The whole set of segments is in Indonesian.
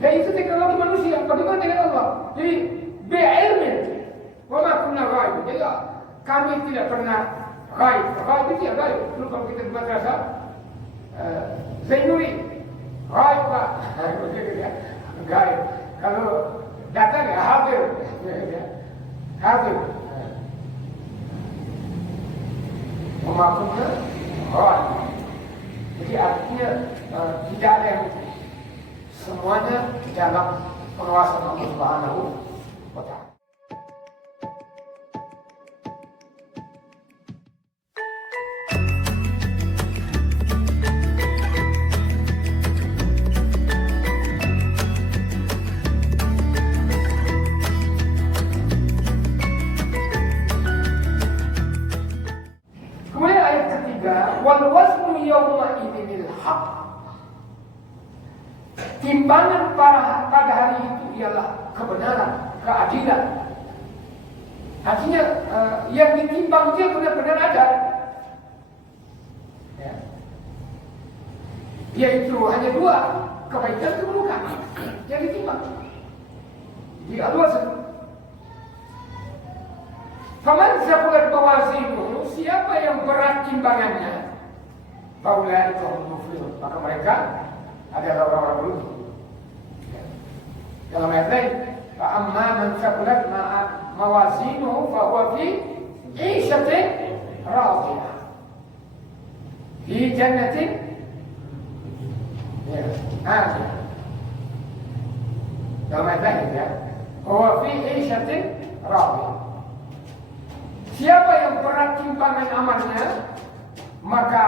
Dan itu teknologi manusia. Bagaimana dengan Allah? Jadi bi'ilmin wa ma kunna ghaib. Jadi kami tidak pernah ghaib. Ghaib itu ya ghaib. Dulu kalau kita di madrasah Zainuri ghaib Pak. Ghaib. Kalau datang ya hadir. Hadir. Wa ma kunna ghaib. Jadi artinya tidak ada yang semuanya di dalam pengawasan Allah Subhanahu wa Ta'ala. Kemudian ayat ketiga, wal waznu yawma idzinil haqq. Timbangan pada hari itu ialah kebenaran, keadilan. Artinya yang ditimbang dia benar-benar ada. Ya. Yaitu hanya dua, kebaikan dan keburukan yang ditimbang. Jadi al-wazn. Faman zaqulat mawazinuhu, siapa yang berat timbangannya, faulaika humul muflihun, maka mereka adalah orang-orang beruntung. Dalam ayat lain, fa amma man thaqulat mawazinuhu fa huwa fi 'ishatin radiyah. Fi jannatin adiyah. Dalam ayat lain ya, huwa fi 'ishatin radiyah. Siapa yang berat timbangan amalnya, maka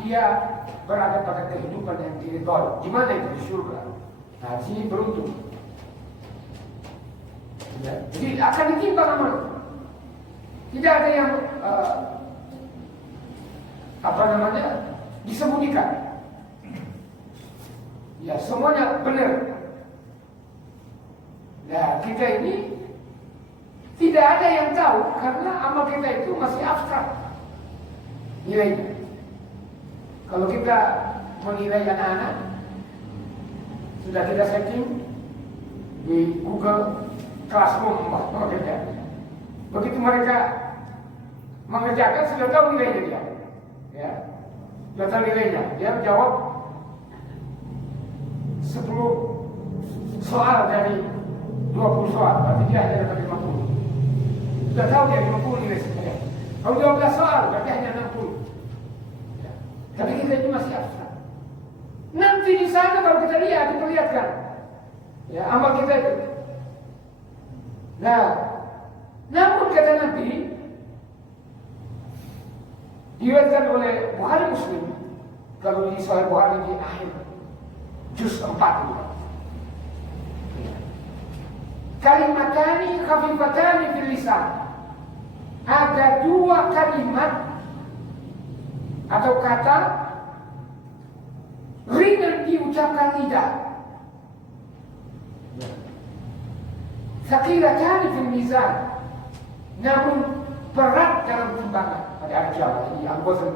dia berada pada kehidupan yang diridhoi. Di mana itu? Di surga. Nah, di sini beruntung. Ya. Jadi akan ditimbang amal. Tidak ada yang disembunyikan. Ya, semuanya benar. Nah, kita ini tidak ada yang tahu karena amal kita itu masih abstrak nilainya. Kalau kita menilai anak-anak, sudah kita setting di Google Classroom, begitu mereka mengerjakan sudah tahu nilainya dia, ya, sudah tahu nilainya. Dia jawab 10 soal dari 20 soal, berarti dia hanya dapat 50. Sudah tahu dia 50 nilai sebenarnya. Kalau 12 soal, berarti hanya 60. Tapi kita ini masih abstrak. Nanti di sana kalau kita lihat, diperlihatkan ya amal kita itu. Nah, namun kata Nabi, diriwayatkan oleh Bukhari Muslim, kalau di Sahih Bukhari di akhir juz 4 itu. Kalimatani khafifatani fil lisan. Ada dua kalimat atau kata ringan diucapkan lidah, tsaqilatani fil mizan, namun berat dalam timbangan pada hari kiamat. Ini al-wazn.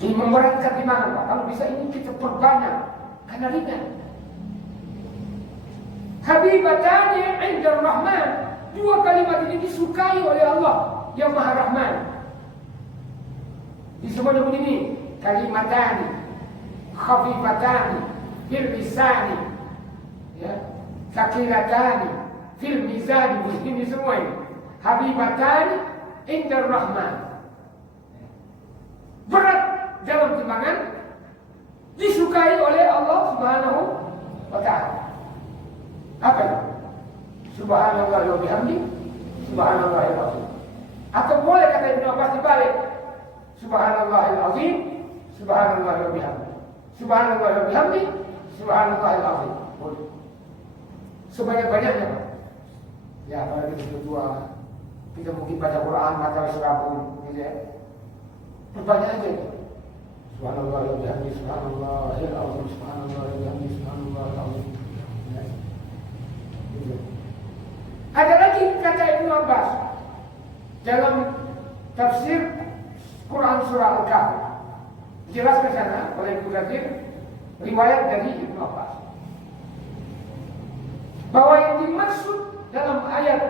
Jadi memberatkan timbangan, Pak. Kalau bisa ini kita perbanyak karena ringan. Habibatani 'inda Rahman. Dua kalimat ini disukai oleh Allah yang Maha Rahman. Disebut begini, kalimatani khafifatani fil lisani, ya, tsaqilatani fil mizan. Ini semua ini habibatani 'inda Rahman. Berat dalam timbangan, disukai oleh Allah Subhanahu wa Ta'ala. Apa itu? Subhanallah wa bihamdi, subhanallahil azim. Atau boleh kata Ibnu Abbas dibalik, subhanallahil azim, subhanallah wa bihamdi, subhanallah wa bihamdi, subhanallahil azim. Boleh. Sebanyak-banyaknya. Ya, kalau kita tua, kita mungkin baca Quran, baca serabun, gitu ya. Perbanyak aja. Subhanallah wa bihamdi, subhanallahil azim, subhanallah wa bihamdi, subhanallahil azim. Ada lagi kata Ibnu Abbas dalam tafsir Quran surah Al-Kahf, jelas ke sana oleh Ibnu Katsir, riwayat dari Ibnu Abbas. bahwa yang dimaksud dalam ayat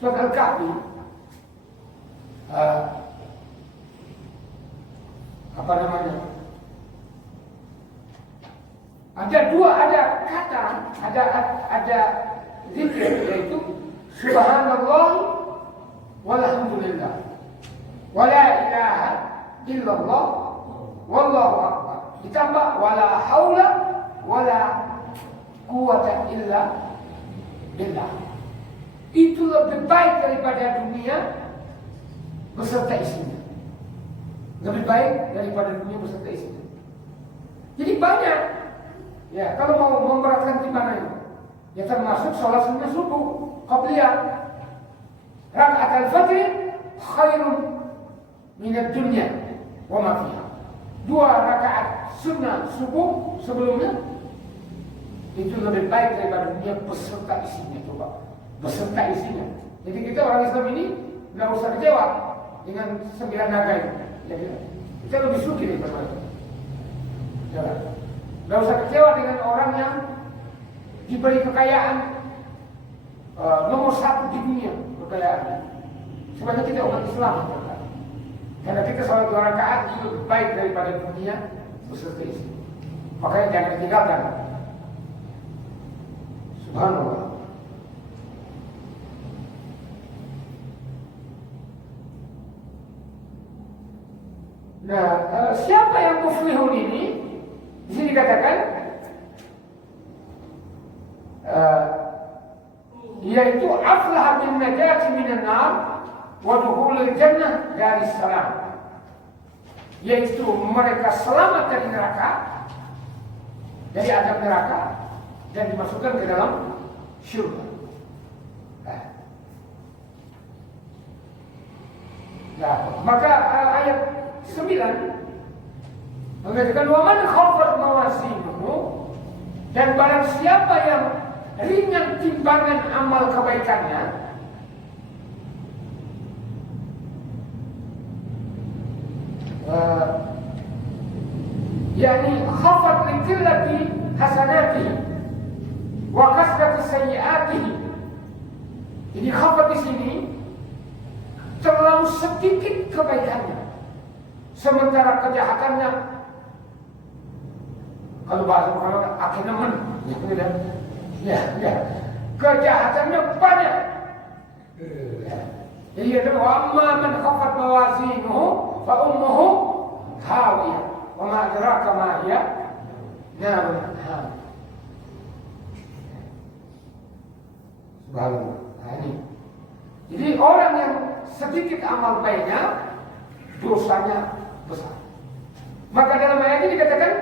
surat Al-Kahfi apa namanya? Ada kata, ada zikir, yaitu subhanallah walhamdulillah wala ilaha illallah wallahu akbar, ditambah wala haula wala quwwata illa billah. Itu lebih baik daripada dunia beserta isinya. Lebih baik daripada dunia beserta isinya. Jadi banyak. Ya, kalau mau memberatkan timbangan, ya termasuk sholat sunnah subuh, qabliyah. Rakaat al-fajr khairun minad dunya wa ma fiha. 2 rakaat sunnah subuh sebelumnya itu lebih baik daripada dunia beserta isinya. Coba, beserta isinya. Jadi kita orang Islam ini nggak usah kecewa dengan 9 naga ini. Jadi kita lebih suki daripada mereka. Jangan. Nggak usah kecewa dengan orang yang diberi kekayaan nomor 1 di dunia kekayaannya. Sebenarnya kita umat Islam, karena kita sholat 2 rakaat itu lebih baik daripada dunia beserta isi. Makanya jangan ditinggalkan. Subhanallah. Nah, siapa yang muflihun ini? Di sini dikatakan yaitu aflah bin najati minan nar wa dukhulil jannah dari salam, yaitu mereka selamat dari neraka, dari azab neraka, dan dimasukkan ke dalam syurga. Nah, maka ayat 9 mengatakan wa man khaffat mawazinuhu, dan barang siapa yang ringan timbangan amal kebaikannya, yakni khaffat li qillati hasanatihi wa kasrati sayyiatihi. Jadi khaffat di sini terlalu sedikit kebaikannya, sementara kejahatannya, kalau bahasa orang akhirnya ya, kejahatannya banyak. Jadi ada wa amma man khaffat mawazinuhu fa ummuhu hawiyah wa ma adraka ma hiya narun hamiyah. Subhanallah. Nah, ini. Jadi orang yang sedikit amal baiknya, dosanya besar. Maka dalam ayat ini dikatakan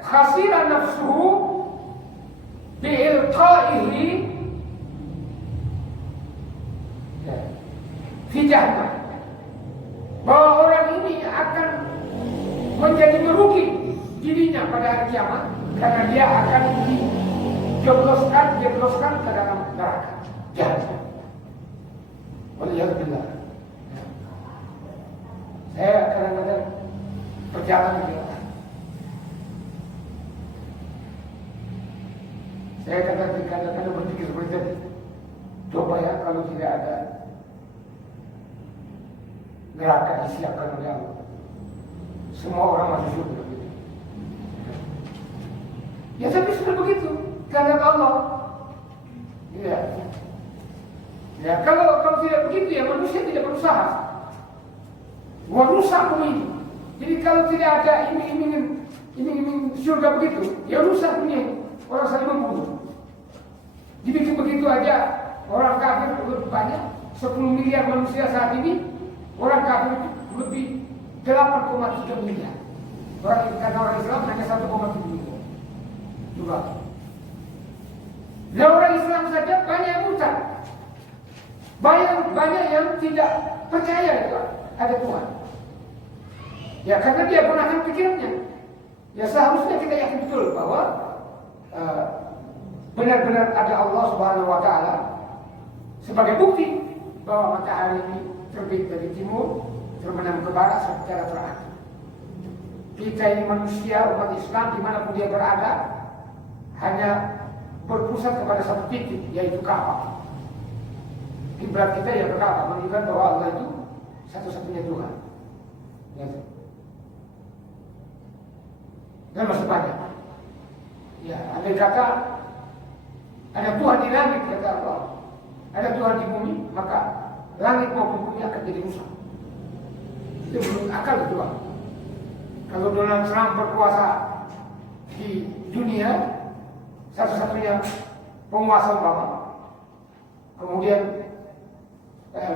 khasira nafsuhu bi'ilqaihi fi jahannam, bahwa orang ini akan menjadi merugi dirinya pada hari kiamat karena dia akan dijebloskan ke dalam neraka jahannam. Waliyahulillah. Saya kadang-kadang berjalan di jalan. Saya kadang-kadang berpikir seperti itu. Coba ya kalau tidak ada neraka disiapkan oleh Allah, semua orang masuk surga. Ya tapi sudah begitu, karena Allah. Ya. Ya kalau tidak begitu ya manusia tidak berusaha. Rusak bumi. Jadi kalau tidak ada iming-iming surga begitu, ya rusak dunia. Orang saling membunuh. Dibikin begitu aja, orang kafir lebih banyak, 10 miliar manusia saat ini, orang kafir lebih 8,3 miliar. Orang Islam hanya 1,7 miliar. Coba. Nah, orang Islam saja banyak yang murtad. Banyak yang tidak percaya itu ada Tuhan. Ya karena dia gunakan pikirannya. Ya seharusnya kita yakin betul bahwa benar-benar ada Allah Subhanahu wa taala sebagai bukti bahwa matahari ini terbit dari timur, terbenam ke barat secara teratur. Kita ini manusia umat Islam dimanapun dia berada hanya berpusat kepada satu titik, yaitu Ka'bah. Kiblat kita ya ke Ka'bah, menunjukkan bahwa Allah itu satu-satunya Tuhan. Ya. Dan masih banyak. Ya, andai kata ada Tuhan di langit, kata Allah, ada Tuhan di bumi, maka langit maupun bumi akan jadi rusak. Itu menurut akal itu, Bang. Kalau Donald Trump berkuasa di dunia, satu-satunya penguasa umpama, kemudian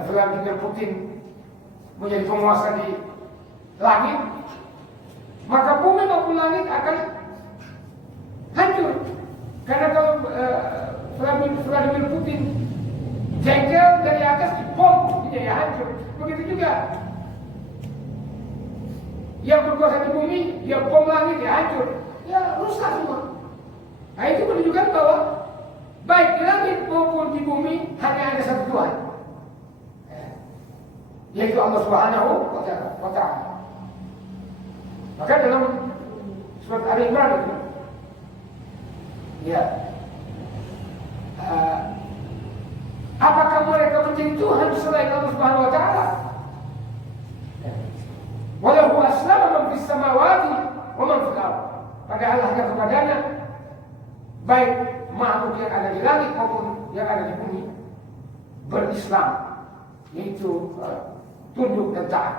Vladimir Putin menjadi penguasa di langit, maka bumi maupun langit akan hancur. Karena kalau Vladimir Putin jengkel dari atas dibom, dia ya hancur. Begitu juga yang berkuasa di bumi, dia bom langit, ya hancur, ya rusak semua. Nah itu menunjukkan bahwa baik di langit maupun di bumi hanya ada satu Tuhan, yaitu Allah Subhanahu wa Ta'ala. Maka dalam surat Ali Imran itu, ya, apakah mereka menjadi Tuhan selain Allah Subhanahu wa Ta'ala? Walahu aslama man fis samawati wa man fil ardh. Padahal hanya kepadanya baik makhluk yang ada di langit maupun yang ada di bumi berislam, yaitu tunduk dan taat.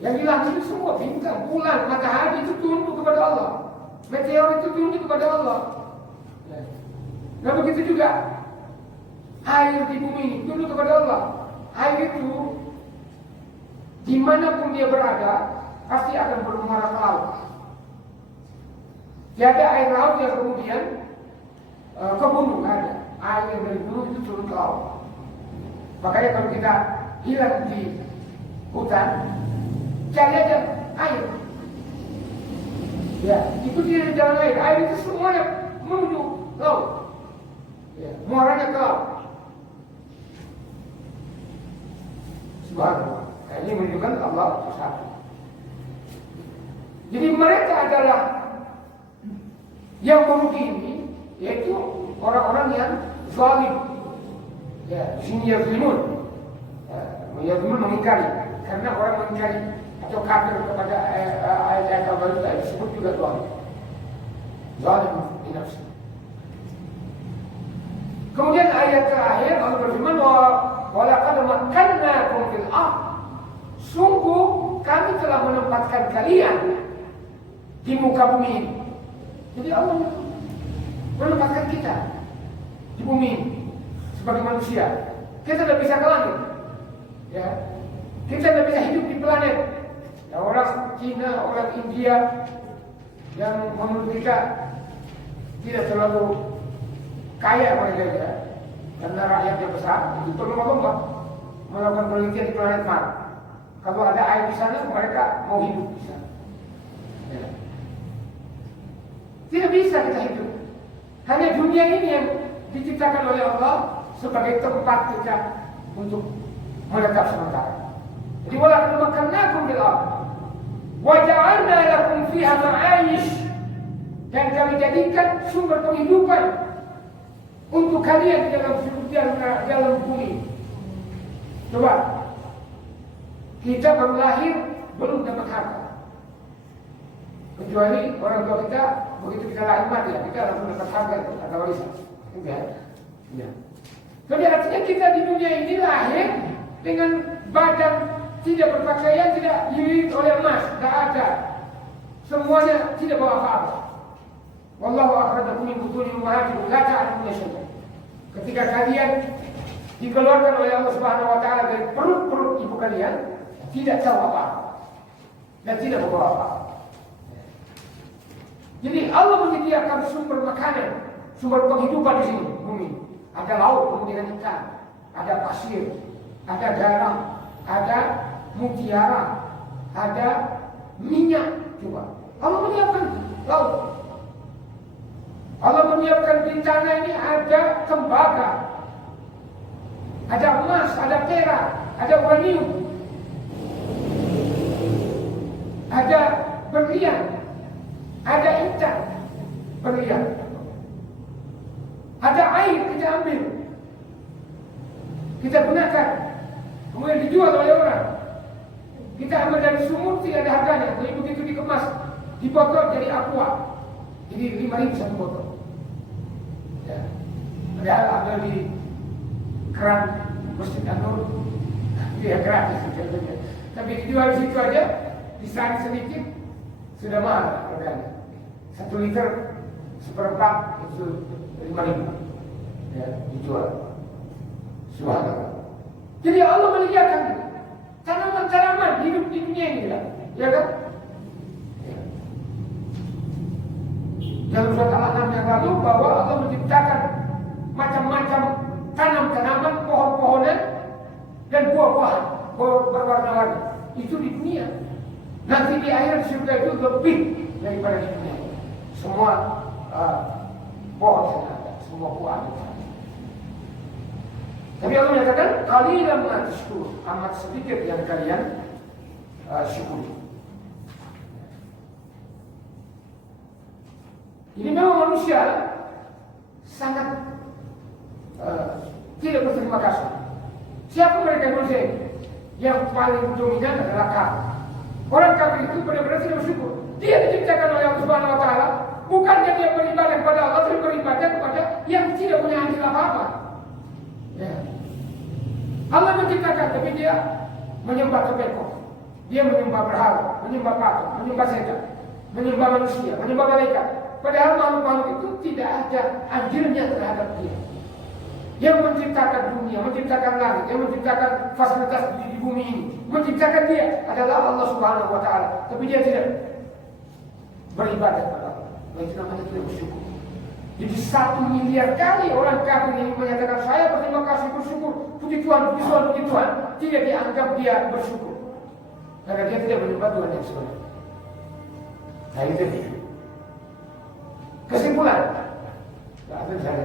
Yang di langit itu semua bintang, bulan, matahari itu tunduk kepada Allah, meteor itu tunduk kepada Allah. Nah begitu juga air di bumi ini tunduk kepada Allah. Air itu dimanapun dia berada pasti akan bermuara ke laut. Tiada air laut yang kemudian ke gunung, ada air yang dari gunung itu turun ke laut. Makanya kalau kita hilang di hutan, cari aja air. Ya, ikuti jalan air. Air itu semuanya menuju laut. Ya, muaranya ke laut. Subhanallah. Nah, ini menunjukkan Allah satu. Jadi mereka adalah yang merugi ini, yaitu orang-orang yang zalim. Ya, di sini yazlimun. Yazlimun mengingkari. Karena orang mengingkari atau kafir kepada ayat-ayat Allah itu disebut juga zalim. Zalim di nafsi. Kemudian ayat terakhir Allah berfirman bahwa walaqad makkannakum fil ardh. Sungguh kami telah menempatkan kalian di muka bumi ini. Jadi Allah menempatkan kita di bumi ini sebagai manusia. Kita tidak bisa ke langit, ya. Kita tidak bisa hidup di planet. Ya, orang Cina, orang India yang menurut kita tidak terlalu kaya mereka, ya, karena rakyatnya besar, itu berlomba-lomba melakukan penelitian di planet Mars. Kalau ada air di sana, mereka mau hidup di sana. Ya. Tidak bisa kita hidup. Hanya dunia ini yang diciptakan oleh Allah sebagai tempat kita untuk menetap sementara. Jadi walaqad makkannakum fil ardh wa ja'alna lakum fiha ma'ayish, dan kami jadikan sumber penghidupan untuk kalian di dalam bumi. Coba, kita baru lahir belum dapat harta, kecuali orang tua kita begitu kita lahir mati, kita langsung dapat harta, ada warisan. Enggak. Ya. Jadi artinya kita di dunia ini lahir dengan badan tidak berpakaian, tidak dililit oleh emas, tidak ada. Semuanya tidak bawa apa-apa. Wallahu akhrajakum min butuni ummahatikum la ta'lamuna syai'an. Ketika kalian dikeluarkan oleh Allah Subhanahu wa Ta'ala dari perut-perut ibu kalian, tidak tahu apa-apa dan tidak membawa apa-apa. Jadi Allah menyediakan sumber makanan, sumber penghidupan di sini, bumi. Ada laut, kemudian ikan, ada pasir, ada garam, ada mutiara, ada minyak. Coba, Allah menyiapkan laut. Allah menyiapkan di tanah ini ada tembaga, ada emas, ada perak, ada uranium, ada berlian, ada intan berlian. air kita ambil, kita gunakan, kemudian dijual oleh orang. Kita ambil dari sumur tidak ada harganya, tapi begitu dikemas, dibotol jadi aqua, jadi 5.000 satu botol. Ya. Padahal ambil di keran Masjid An-Nur, dia gratis harganya. Tapi dijual di situ aja, disaring sedikit, sudah mahal harganya. 1 liter seperempat itu 5.000, ya, dijual. Subhanallah. Jadi Allah menyediakan tanaman-tanaman hidup di dunia ini, ya kan? Ya. Dalam surat Al-An'am yang lalu bahwa Allah menciptakan macam-macam tanaman, pohon-pohonan dan buah-buahan berwarna-warni. Itu di dunia. Nanti di akhir surga itu lebih daripada di dunia. Semua pohon sana ada, semua buah ada. Tapi Allah menyatakan qalilan ma tashkurun, amat sedikit yang kalian syukuri. Jadi memang manusia sangat tidak berterima kasih. Siapa mereka manusia ini? Yang paling dominan adalah kafir. Orang kafir itu benar-benar tidak bersyukur. Dia diciptakan oleh Allah Subhanahu Wa Taala, bukannya dia beribadah kepada Allah, tapi beribadah kepada yang tidak punya andil apa-apa. Ya. Allah menciptakan, tapi dia menyembah tepeko, dia menyembah berhala, menyembah patung, menyembah setan, menyembah manusia, menyembah malaikat. Padahal makhluk-makhluk itu tidak ada andilnya terhadap dia. Yang menciptakan dunia, menciptakan langit, yang menciptakan fasilitas di bumi ini, menciptakan dia adalah Allah Subhanahu Wa Taala. Tapi dia tidak beribadah kepada Allah. Itu namanya tidak bersyukur. Jadi 1 miliar kali orang kafir ini menyatakan saya berterima kasih, bersyukur, puji Tuhan, puji Tuhan, puji Tuhan, tidak dianggap dia bersyukur karena dia tidak menyembah Tuhan yang sebenarnya. Nah itu dia. Kesimpulan, ada saya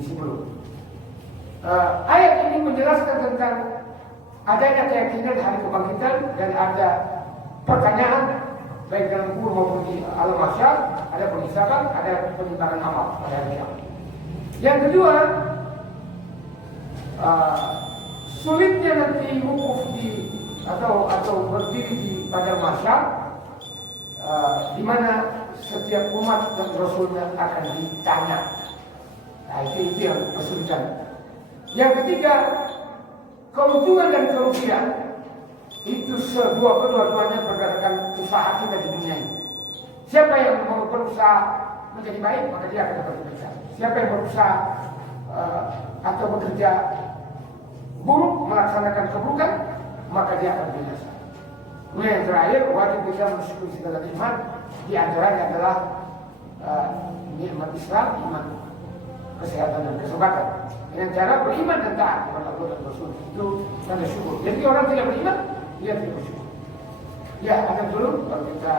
misi belum. Ayat ini menjelaskan tentang adanya keyakinan hari kebangkitan dan ada pertanyaan baik dalam kubur maupun di alam mahsyar, ada penghisaban, ada penimbangan amal pada hari kiamat. Yang kedua, sulitnya nanti wukuf di atau berdiri di padang mahsyar, di mana setiap umat dan rasulnya akan ditanya. Nah itu yang kesulitan. Yang ketiga, keuntungan dan kerugian itu kedua-duanya berdasarkan usaha kita di dunia ini. Siapa yang mau berusaha menjadi baik, maka dia akan dapat bekerja. Siapa yang berusaha atau bekerja buruk, melaksanakan keburukan, maka dia akan binasa. Kemudian yang terakhir, wajib kita mensyukuri segala nikmat. Di antaranya adalah nikmat Islam, iman, kesehatan dan keselamatan. Dengan cara beriman dan taat kepada Allah dan Rasul, itu tanda syukur. Jadi orang tidak beriman, dia tidak bersyukur. Ya, akan dulu kalau kita